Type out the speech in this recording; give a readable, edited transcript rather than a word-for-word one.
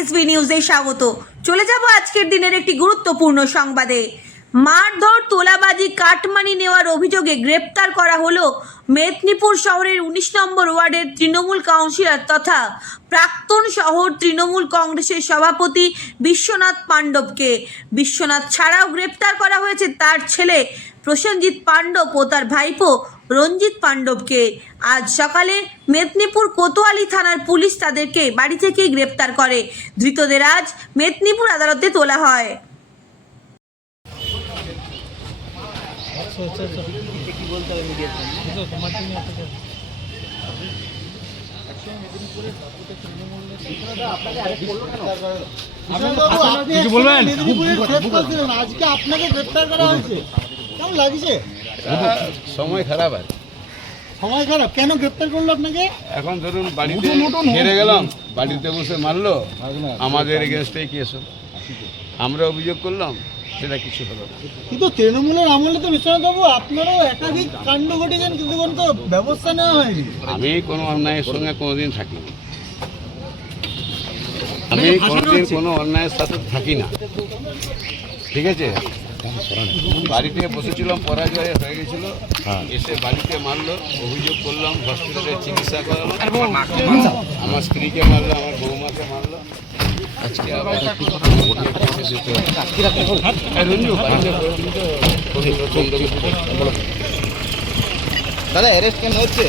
SB নিউজে স্বাগত। চলে যাব আজকের দিনের একটি গুরুত্বপূর্ণ সংবাদে। মারধর, তোলাবাজি, কাটমানি নেওয়ার অভিযোগে গ্রেপ্তার করা হলো মেদিনীপুর শহরের 19 নম্বর ওয়ার্ডের তৃণমূল কাউন্সিলর তথা প্রাক্তন শহর তৃণমূল কংগ্রেসের সভাপতি বিশ্বনাথ পাণ্ডবকে। বিশ্বনাথ ছাড়াও গ্রেপ্তার করা হয়েছে তার ছেলে প্রসেনজিৎ পাণ্ডব ও তার ভাইপো রঞ্জিত পাণ্ডবকে। আজ সকালে মেদিনীপুর কোতোয়ালি থানার পুলিশ তাদেরকে বাড়ি থেকেই গ্রেপ্তার করে। ধৃতদের আজ মেদিনীপুর আদালতে তোলা হয়। আজকে আপনাকে গ্রেপ্তার করা হয়েছে, কেমন লাগছে? সময় খারাপ আছে। সময় খারাপ কেন গ্রেপ্তার করলো আপনাকে? এখন ধরুন বাড়িতে হেরে গেলাম, বাড়িতে বসে মারলো, আমাদের এগেনস্টে কেস হলো, আমরা অভিযোগ করলাম, সেটা কিছু হলো না। কিন্তু তৃণমূলের আমলে তো বিশ্বনাথবাবু আপনারও একাধিক কাণ্ড ঘটেছেন, কিন্তু কোনো তো ব্যবস্থা নেওয়া হয়নি। আমি কোনো অন্যায়ের সঙ্গে কোনোদিন থাকিনি, আমি কোনোদিন কোনো অন্যায়ের সাথে থাকি না, ঠিক আছে? বাড়িতে বসেছিলাম, পরাজয় হয়ে গেছিল, এসে বাড়িতে মারলো, অভিযোগ করলাম, হসপিটালে চিকিৎসা করালাম, আমার স্ত্রীকে মারলো, আমার বৌমাকে মারলো। আজকে আবার দাদা অ্যারেস্ট কেন হচ্ছে?